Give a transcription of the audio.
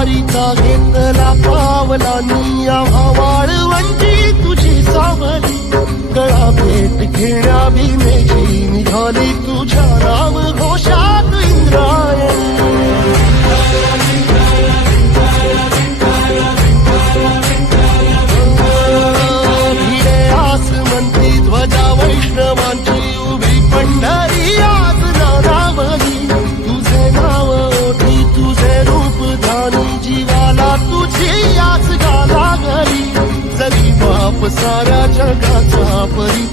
वारीचा घेतला पावलांनी आम्हा वाळवंटी तुझी सावली गळा भेट घेण्या भीमेची निघाली तुझ्या नाम घोषात इंद्रायणी भिडे आसमंती ध्वजा वैष्णवांची उभी पंढरी आज नानावली तुझे नाव ओठी तुझे रूप धानी जीवाला तुझी आस गा लागली जरी बाप साऱ्या जगाचा परी